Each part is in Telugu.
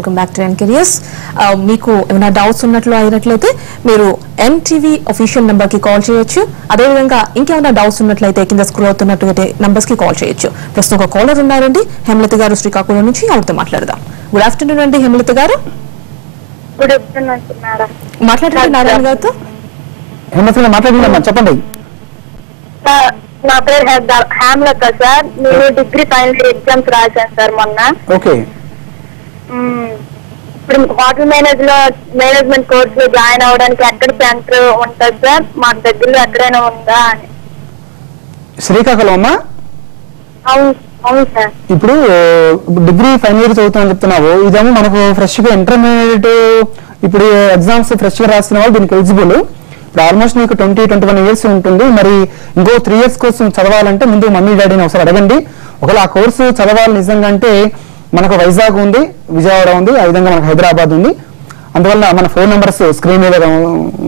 Welcome back to ఎన్కేరియస్. మీకు ఏమైనా డౌట్స్ అయినట్లయితే మీరు ఎన్టీవీ అఫీషియల్ నెంబర్ కి కాల్ చేయొచ్చు. అదేవిధంగా ఇంకేమైనా డౌట్స్ ఉన్నట్లయితే కింద స్క్రోల్ అవుతున్నట్టు నంబర్స్ కి కాల్ చేయొచ్చు. ప్రస్తుతం ఒక కాలర్ ఉన్నారండి, హేమలత గారు శ్రీకాకుళం నుంచి. ఆవిడతో మాట్లాడదాం. గుడ్ ఆఫ్టర్నూన్ అండి హేమలత గారు. Good afternoon madam. మాట్లాడండి నారాయణ గారితో. మాట్లాడండి, చెప్పండి. నా పేరు హేమలత సార్. నేను డిగ్రీ ఫైనల్ ఇయర్ ఎగ్జామ్స్ రాశాను సార్ మొన్న. ఓకే. ఇప్పుడు హోటల్ మేనేజ్మెంట్ కోర్స్ లో జాయిన్ అవ్వడానికి ఎక్కడ సెంటర్ ఉంటుంది సార్? మాకు దగ్గరలో ఎక్కడైనా ఉందా అని. శ్రీకాకుళం అమ్మా? అవును సార్. ఇప్పుడు డిగ్రీ ఫైనల్ ఇయర్ చదువుతామని చెప్తున్నావు. ఇదేమో మనకు ఫ్రెష్ గా ఇంటర్మీడియట్ ఇప్పుడు ఎగ్జామ్స్ ఫ్రెష్ గా రాస్తున్న వాళ్ళు దీనికి ఎలిజిబుల్. ఇప్పుడు ఆల్మోస్ట్ మీకు 20-21 ఇయర్స్ ఉంటుంది. మరి ఇంకో 3 ఇయర్స్ కోసం చదవాలంటే ముందు మమ్మీ డాడీని ఒకసారి అడగండి. ఒకవేళ ఆ కోర్సు చదవాలి నిజంగా అంటే మనకు వైజాగ్ ఉంది, విజయవాడ ఉంది, ఆ విధంగా మనకు హైదరాబాద్ ఉంది. అందువల్ల మన ఫోన్ నెంబర్స్ స్క్రీన్ మీద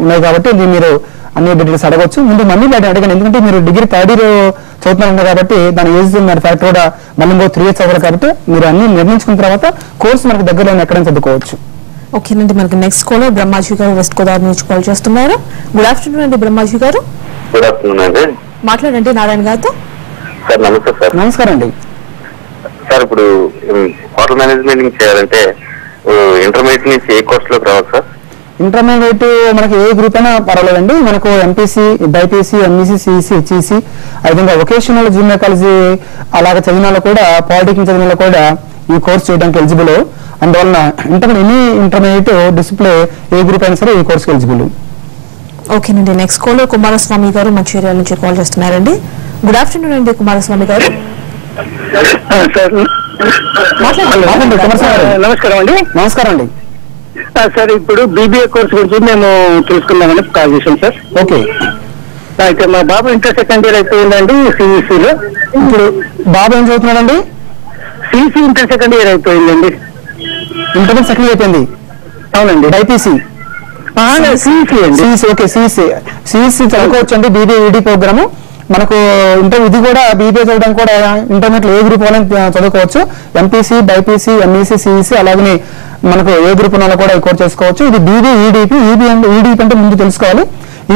ఉన్నాయి కాబట్టి మీరు అన్ని డీటెయిల్స్ అడగవచ్చు. ముందు మమ్మీ డాడీ అడగండి, ఎందుకంటే మీరు డిగ్రీ థర్డ్ ఇయర్ చదువుతున్నారు కాబట్టి దాని ఏజ్ ఫ్యాక్టర్ కూడా మళ్ళీ ఇంకో 3 ఇయర్స్ చదవాలి కాబట్టి మీరు అన్ని నిర్ణయించుకున్న తర్వాత కోర్సు మనకు దగ్గరలో ఎక్కడైనా చదువుకోవచ్చు. ఓకేనండి. మనకి నెక్స్ట్ కాలర్ బ్రహ్మాజీ గారు వెస్ట్ గోదావరి నుంచి కాల్ చేస్తున్నారు. గుడ్ ఆఫ్టర్నూన్ అండి బ్రహ్మాజీ గారు. గుడ్ ఆఫ్టర్నూన్ అండి. మాట్లాడండి నారాయణ గారితో. సార్ నమస్తే సార్. నమస్కారం అండి. సార్ ఇప్పుడు హోటల్ మేనేజ్మెంట్ చేయాలంటే ఇంటర్మీడియట్ నుంచి ఏ కోర్స్ లోకి రావాలి సార్? ఇంటర్మీడియట్ మనకి ఏ గ్రూప్ అయినా పర్వాలేదండి. మనకు MPC, BiPC, MEC, CEC, HEC, ఆ విధంగా వొకేషనల్ జిమ్నాకాలజీ అలాగే చదివిన వాళ్ళు కూడా, పాలిటెక్నిక్ చదివిన వాళ్ళు కూడా ఈ కోర్స్ చేయడానికి ఎలిజిబుల్. అందువలన ఎనీ ఇంటర్మీడియట్ డిసిప్లిన్ ఏ గ్రూప్ అయినా సరే ఈ కోర్స్ ఎలిజిబుల్. ఓకేనండి. నెక్స్ట్ కాలర్ కుమారస్వామి గారు మంచిర్యాల నుంచి కాల్ చేస్తున్నారండి. గుడ్ ఆఫ్టర్నూన్ అండి కుమారస్వామి గారు. నమస్కారం అండి. నమస్కారం అండి సార్. ఇప్పుడు బీబీఏ కోర్స్ గురించి మేము తెలుసుకుందామని కాల్ చేశాం సార్. ఓకే. అయితే మా బాబు ఇంటర్ సెకండ్ ఇయర్ అయిపోయిందండి సిఈసీలో. ఇప్పుడు బాబు ఏం చదువుతున్నాడండి? సిఈసీ ఇంటర్ సెకండ్ ఇయర్ అయిపోయిందండి. ఇంటర్మీడియట్ సెకండ్ ఇయర్ అయిపోయింది. అవునండి. బైపీసీ సిఈసీ అండి. సిఈసీ. ఓకే. సిఈసీ చదువుకోవచ్చు అండి. బీబీఏ ఈడీ ప్రోగ్రామ్ మనకు ఇది కూడా బీబీఏ చదవడానికి కూడా ఇంటర్మీడియట్ ఏ గ్రూప్ వాళ్ళని చదువుకోవచ్చు. ఎంపీసీ, బైపీసీ, ఎంఈసీ, సిఈసీ అలాగే మనకు ఏ గ్రూప్ ఉన్న కూడా ఈ కోర్స్ చేసుకోవచ్చు. ఇది బీబీ ఈడీపీ. ఈడీపీ అంటే ముందు తెలుసుకోవాలి.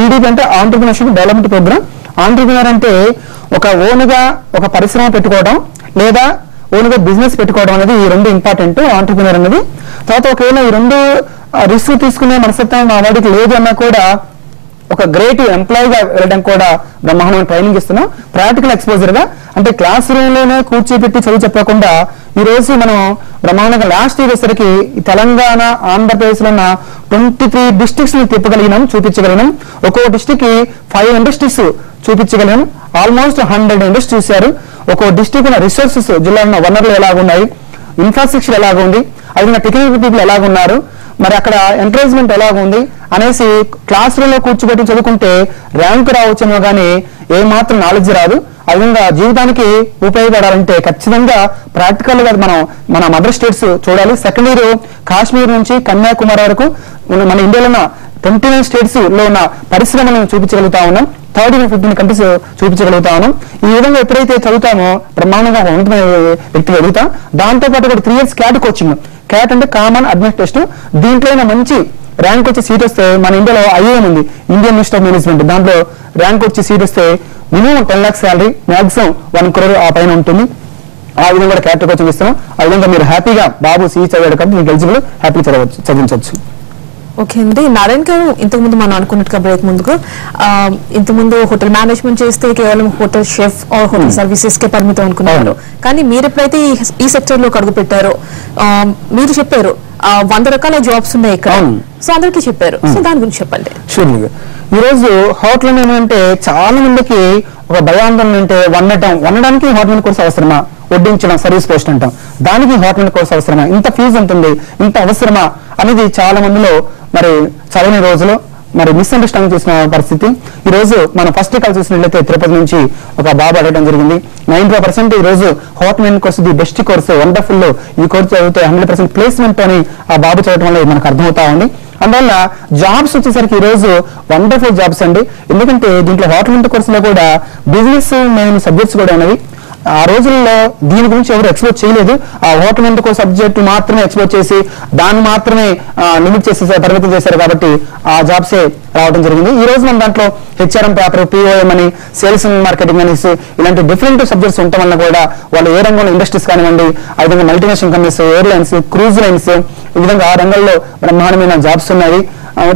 ఈడీపీ అంటే ఆంటర్ప్రినర్షిప్ డెవలప్మెంట్ ప్రోగ్రామ్. ఆంటర్ప్రినర్ అంటే ఒక ఓన్గా ఒక పరిశ్రమ పెట్టుకోవడం లేదా ఓన్గా బిజినెస్ పెట్టుకోవడం అనేది ఈ రెండు ఇంపార్టెంట్. ఆంటర్ప్రినర్ అనేది తర్వాత ఒకవేళ ఈ రెండు రిస్క్ తీసుకునే మనస్తత్వం మా వాడికి లేదు అన్నా కూడా ఒక గ్రేట్ ఎంప్లాయీగా వెళ్ళడం కూడా బ్రహ్మాండమైన ట్రైనింగ్ ఇస్తున్నాం. ప్రాక్టికల్ ఎక్స్పోజర్ గా అంటే క్లాస్ రూమ్ లోనే కూర్చోబెట్టి చదువు చెప్పకుండా ఈ రోజు మనం బ్రహ్మాండంగా లాస్ట్ ఇయర్ వచ్చేసరికి తెలంగాణ, ఆంధ్రప్రదేశ్ లో ఉన్న 23 డిస్ట్రిక్ట్స్ ని తిప్పగలిగినాం, చూపించగలిగినాం. ఒక్కో డిస్ట్రిక్ట్ కి 5 ఇండస్ట్రీస్ చూపించగలిగాం. ఆల్మోస్ట్ 100 ఇండస్ట్రీస్ చూశారు. ఒక్కో డిస్ట్రిక్ట్ ఉన్న రిసోర్సెస్, జిల్లా ఉన్న వనరులు ఎలాగున్నాయి, ఇన్ఫ్రాస్ట్రక్చర్ ఎలాగుంది, అది టెక్నికల్ పీపుల్ ఎలాగున్నారు, మరి అక్కడ ఎంకరేజ్మెంట్ ఎలాగుంది అనేసి క్లాస్ రూమ్ లో కూర్చోబెట్టి చదువుకుంటే ర్యాంక్ రావచ్చేమో కానీ ఏమాత్రం నాలెడ్జ్ రాదు. ఆ విధంగా జీవితానికి ఉపయోగపడాలంటే ఖచ్చితంగా ప్రాక్టికల్ గా మన మదర్ స్టేట్స్ చూడాలి. సెకండ్ ఇయర్ కాశ్మీర్ నుంచి కన్యాకుమారి వరకు మన ఇండియాలో ఉన్న 29 స్టేట్స్ లో ఉన్న పరిశ్రమలను చూపించగలుగుతా ఉన్నాం. 15 కంట్రీస్ చూపించగలుగుతా ఉన్నాం. ఈ విధంగా ఎప్పుడైతే చదువుతామో బ్రహ్మాండంగా ఉన్నతమైన వ్యక్తిగా ఎదుగుతాం. దాంతో పాటు కూడా 3 ఇయర్స్ క్యాట్ కోచింగ్. క్యాట్ అంటే కామన్ అడ్మినిస్ట్రేషన్. దీంట్లో మంచి ర్యాంక్ వచ్చి సీట్ వస్తే మన ఇండియాలో ఐఏఎం ఉంది, ఇండియన్ ఇన్స్టిట్యూట్ ఆఫ్ మేనేజ్మెంట్. దాంట్లో ర్యాంక్ వచ్చి సీట్ వస్తే minimum 10 lakhs salary, maximum 1 crore ఆ పైన ఉంటుంది. ఆ విధంగా కూడా క్యాట్ కోచింగ్ ఇస్తాం. ఆ విధంగా మీరు హ్యాపీగా బాబు సీట్ చదివాడు కాబట్టి మీకు ఎలిజిబుల్, హ్యాపీ చదివించవచ్చు. ఓకే అండి. నారాయణ గారు, ఇంతకుముందు మనం అనుకున్నట్టుగా బ్రేక్ ముందుకు ఇంతకుముందు హోటల్ మేనేజ్మెంట్ చేస్తే కేవలం hotel chef or hotel services కే పరిమితం అనుకున్నారు. కానీ మీరు ఎప్పుడైతే ఈ సెక్టర్ లో అడుగు పెట్టారో మీరు చెప్పారు 100 రకాల జాబ్స్ ఉన్నాయి ఇక్కడ. సో అందరికీ చెప్పారు. సో దాని గురించి చెప్పండి. షూర్గా. ఈ రోజు హోటల్ ఏంటంటే చాలా మందికి ఒక భయాందోళన అంటే వండడానికి హోటల్ కోర్స్ అవసరమా, వడ్డించడం సర్వీస్ పోస్ట్ అంటాం, దానికి హోటల్ కోర్స్ అవసరమా, ఇంత ఫీజు ఉంటుంది, ఇంత అవసరమా అనేది చాలా మందిలో మరి చదివిన రోజులో మరి మిస్అండర్స్టాండింగ్ చేసిన పరిస్థితి. ఈ రోజు మనం ఫస్ట్ కాల్ చూసినట్లయితే తిరుపతి నుంచి ఒక బాబు అడగడం జరిగింది. 90% ఈ రోజు hotel course the best course, wonderful, ఈ కోర్సు చదివితే 100% ప్లేస్మెంట్ అని ఆ బాబు చదవడం వల్ల మనకు అర్థమవుతా ఉంది. అందువల్ల జాబ్స్ వచ్చేసరికి ఈ రోజు వండర్ఫుల్ జాబ్స్ అండి. ఎందుకంటే దీంట్లో హోటల్ కోర్సులో కూడా బిజినెస్ మెయిన్ సబ్జెక్ట్స్ కూడా ఉన్నవి. ఆ రోజుల్లో దీని గురించి ఎవరు ఎక్స్ప్లోర్ చేయలేదు. ఆ హోటల్ ఎందుకో సబ్జెక్ట్ మాత్రమే ఎక్స్ప్లోర్ చేసి దాన్ని మాత్రమే లిమిట్ చేసి పరిమితం చేశారు కాబట్టి ఆ జాబ్సే రావడం జరిగింది. ఈ రోజు మన దాంట్లో హెచ్ఆర్ఎం పేపర్, పిఓఎం అని, సేల్స్ అండ్ మార్కెటింగ్ అనేసి ఇలాంటి డిఫరెంట్ సబ్జెక్ట్స్ ఉండటం వల్ల కూడా వాళ్ళు ఏ రంగంలో ఇండస్ట్రీస్ కానివ్వండి, ఆ విధంగా multinational companies, airlines, cruise lines, ఈ విధంగా ఆ రంగంలో బ్రహ్మాండమైన జాబ్స్ ఉన్నాయి.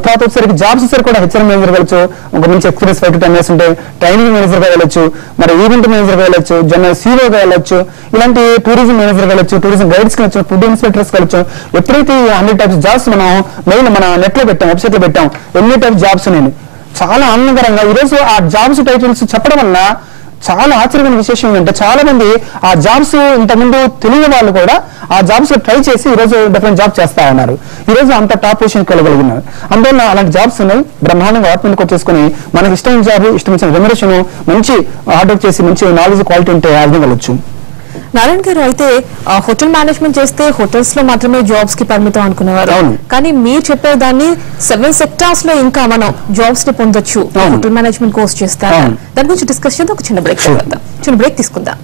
తర్వాత వచ్చేసరికి జాబ్స్ వచ్చేసరికి కూడా హెచ్ఆర్ మేనేజర్ వెళ్ళొచ్చు, ఒక మంచి ఎక్స్పీరియన్స్ 5 to 10 years ఉంటే ట్రైనింగ్ మేనేజర్ గా వెళ్ళొచ్చు, మరి ఈవెంట్ మేనేజర్ గా వెళ్ళొచ్చు, జనరల్ సీఓ గా వెళ్ళొచ్చు, ఇలాంటి టూరిజం మేనేజర్ గా వెళ్ళొచ్చు, టూరిజం గైడ్స్ కి వెళ్ళొచ్చు, ఫుడ్ ఇన్స్పెక్టర్స్ వెళ్ళొచ్చు. ఎప్పుడైతే 100 types జాబ్స్ మనం మెయిన్ మన నెట్ లో పెట్టాం, వెబ్సైట్ లో పెట్టాం, ఎన్ని టైప్స్ జాబ్స్ ఉన్నాయి, చాలా ఆనందకరంగా ఈరోజు ఆ జాబ్స్ టైటిల్స్ చెప్పడం వల్ల చాలా ఆశ్చర్యమైన విశేషం ఏంటంటే చాలా మంది ఆ జాబ్స్ ఇంతకుముందు తెలియని వాళ్ళు కూడా ఆ జాబ్స్ లో ట్రై చేసి ఈ రోజు డిఫరెంట్ జాబ్ చేస్తా ఉన్నారు. ఈ రోజు అంత టాప్ పొజిషన్ వెళ్ళగలిగినారు. అందువల్ల అలాంటి జాబ్స్ ఉన్నాయి. బ్రహ్మాండంగా వాటి మీద వచ్చేసుకుని మనకి ఇష్టమైన జాబ్, ఇష్టమైన రెమ్యునరేషన్, మంచి హార్డ్ వర్క్ చేసి మంచి నాలెడ్జ్ క్వాలిటీ ఉంటే అది వెళ్ళొచ్చు. నారాయణ గారు, అయితే హోటల్ మేనేజ్మెంట్ చేస్తే హోటల్స్ లో మాత్రమే జాబ్స్ కి పరిమితం అనుకునేవారు. కానీ మీరు చెప్పే దాన్ని 7 sectors లో ఇంకా మనం జాబ్స్ ని పొందొచ్చు హోటల్ మేనేజ్మెంట్ కోర్స్ చేస్తారు. దాని గురించి డిస్కస్ చేద్దాం. ఒక చిన్న బ్రేక్ తీసుకుందాం.